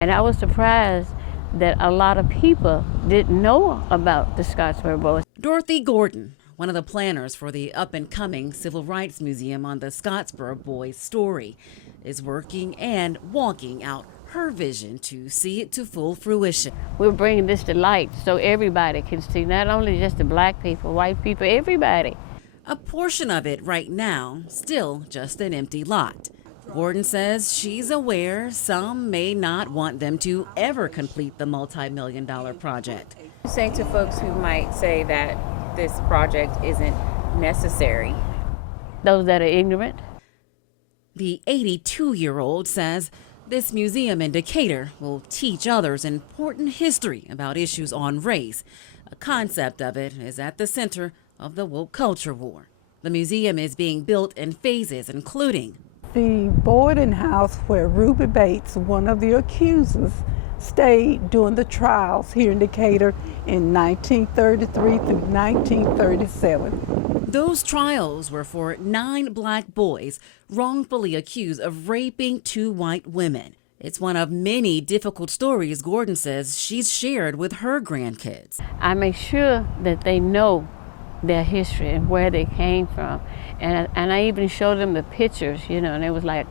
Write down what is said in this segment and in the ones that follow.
And I was surprised that a lot of people didn't know about the Scottsboro Boys. Dorothy Gordon, one of the planners for the up-and-coming Civil Rights Museum on the Scottsboro Boys story, is working and walking out her vision to see it to full fruition. We're bringing this to light so everybody can see, not only just the black people, white people, everybody. A portion of it right now, still just an empty lot. Gordon says she's aware some may not want them to ever complete the multi-million-dollar project. Saying to folks who might say that this project isn't necessary. Those that are ignorant. The 82-year-old says this museum in Decatur will teach others important history about issues on race. A concept of it is at the center of the woke culture war. The museum is being built in phases, including the boarding house where Ruby Bates, one of the accusers, stayed during the trials here in Decatur in 1933 through 1937. Those trials were for 9 black boys wrongfully accused of raping 2 white women. It's one of many difficult stories Gordon says she's shared with her grandkids. I make sure that they know their history and where they came from. And I even showed them the pictures, you know, and it was like,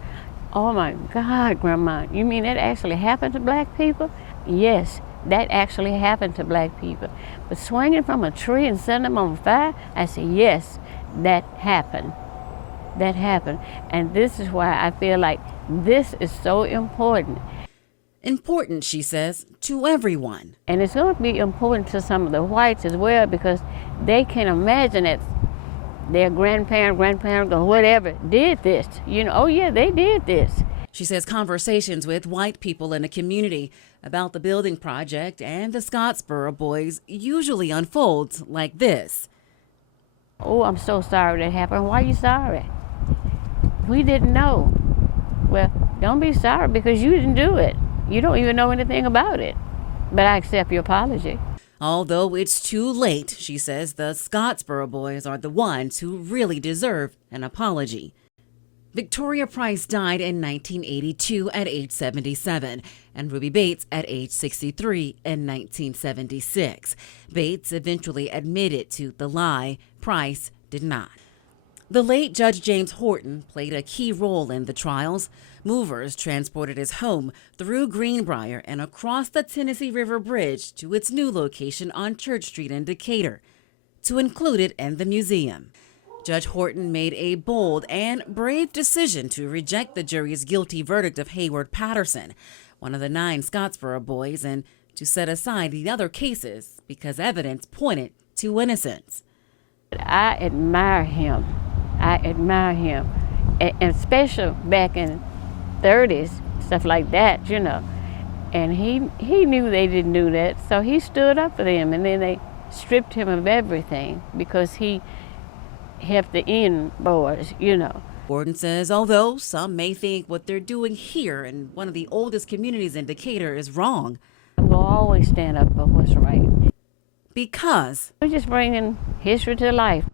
oh my God, Grandma, you mean that actually happened to black people? Yes, that actually happened to black people. But swinging from a tree and setting them on fire, I said, yes, that happened. That happened. And this is why I feel like this is so important. Important, she says, to everyone. And it's going to be important to some of the whites as well, because they can imagine that their grandparent, or whatever did this. You know, oh yeah, they did this. She says conversations with white people in the community about the building project and the Scottsboro Boys usually unfolds like this. Oh, I'm so sorry that happened. Why are you sorry? We didn't know. Well, don't be sorry because you didn't do it. You don't even know anything about it. But I accept your apology. Although it's too late, she says the Scottsboro Boys are the ones who really deserve an apology. Victoria Price died in 1982 at age 77, and Ruby Bates at age 63 in 1976. Bates eventually admitted to the lie. Price did not. The late Judge James Horton played a key role in the trials. Movers transported his home through Greenbrier and across the Tennessee River Bridge to its new location on Church Street in Decatur, to include it in the museum. Judge Horton made a bold and brave decision to reject the jury's guilty verdict of Hayward Patterson, one of the 9 Scottsboro Boys, and to set aside the other cases because evidence pointed to innocence. I admire him. And especially back in 30s, stuff like that, you know. And he knew they didn't do that, so he stood up for them, and then they stripped him of everything because he helped the N boys, you know. Gordon says although some may think what they're doing here in one of the oldest communities in Decatur is wrong, I'm going to always stand up for what's right. Because We're just bringing history to life.